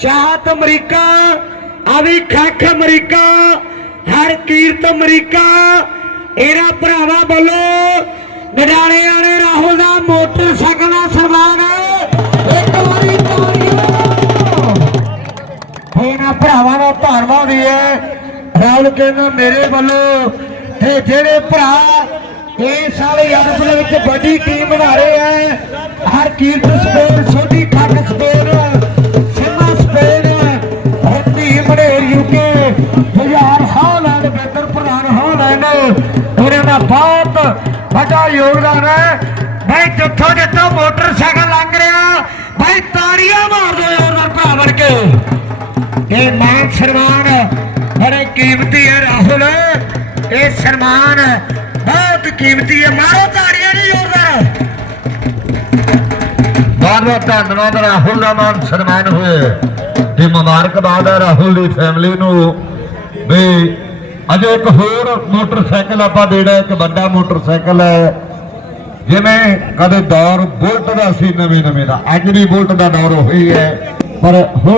Chahat America, Avi Khakh America, Harkirat America. ਇਹਨਾਂ ਭਰਾਵਾਂ ਵੱਲੋਂ ਨਡਾਲੇ ਵਾਲੇ ਰਾਹੁਲ ਦਾ ਮੋਟਰਸਾਈਕਲ ਦਾ ਸਨਮਾਨ। ਇੱਕ ਵਾਰੀ ਤਾੜੀਆਂ ਇਹਨਾਂ ਭਰਾਵਾਂ ਦਾ ਧੰਨਵਾਦ ਹੈ। ਰਾਹੁਲ ਕਹਿੰਦਾ ਮੇਰੇ ਵੱਲੋਂ ਤੇ ਜਿਹੜੇ ਭਰਾ ਇਸ ਸਾਲ ਯੂਰਪ ਦੇ ਵਿੱਚ ਵੱਡੀ ਟੀਮ ਬਣਾ ਰਹੇ ਹੈ, ਹਰ ਕੀਰਤ ਸਪੇਨ ਮੜੇਰ ਹਜ਼ਾਰ ਹਾਲੈਂਡ, ਬੇਦਰ ਪ੍ਰਧਾਨ ਹਾਲੈਂਡ ਉਹਨਾਂ ਦਾ ਬਹੁਤ ਵੱਡਾ ਯੋਗਦਾਨ ਹੈ। ਭਾਈ ਜਿੱਥੋਂ ਜਿੱਥੋਂ ਮੋਟਰਸਾਈਕਲ ਲੰਘ ਰਿਹਾ ਭਾਈ ਤਾੜੀਆਂ ਮਾਰ ਦਿਓ ਯਾਰ ਭਰਾ ਵੜ ਕੇ। ਇਹ ਮਾਨ ਸਨਮਾਨ ਬੜੇ ਕੀਮਤੀ ਹੈ ਰਾਹੁਲ। ਇਹ ਸਨਮਾਨ ਬਹੁਤ ਕੀਮਤੀ ਹੈ। ਮਾਰੋ ਬਹੁਤ ਬਹੁਤ ਧੰਨਵਾਦ ਰਾਹੁਲ ਦਾ ਮਾਨ ਸਨਮਾਨ ਹੋਇਆ ਤੇ ਮੁਬਾਰਕਬਾਦ ਹੈ ਰਾਹੁਲ ਦੀ ਫੈਮਿਲੀ ਨੂੰ। ਵੀ ਅਜੇ ਇੱਕ ਹੋਰ ਮੋਟਰਸਾਈਕਲ ਆਪਾਂ ਦੇਣਾ, ਇੱਕ ਵੱਡਾ ਮੋਟਰਸਾਈਕਲ ਹੈ। ਜਿਵੇਂ ਕਦੇ ਦੌਰ ਬੁਲਟ ਦਾ ਸੀ ਨਵੇਂ ਨਵੇਂ ਦਾ। ਅੱਜ ਵੀ ਬੁਲਟ ਦਾ ਦੌਰ ਹੋਈ ਹੈ। ਪਰ ਹੁਣ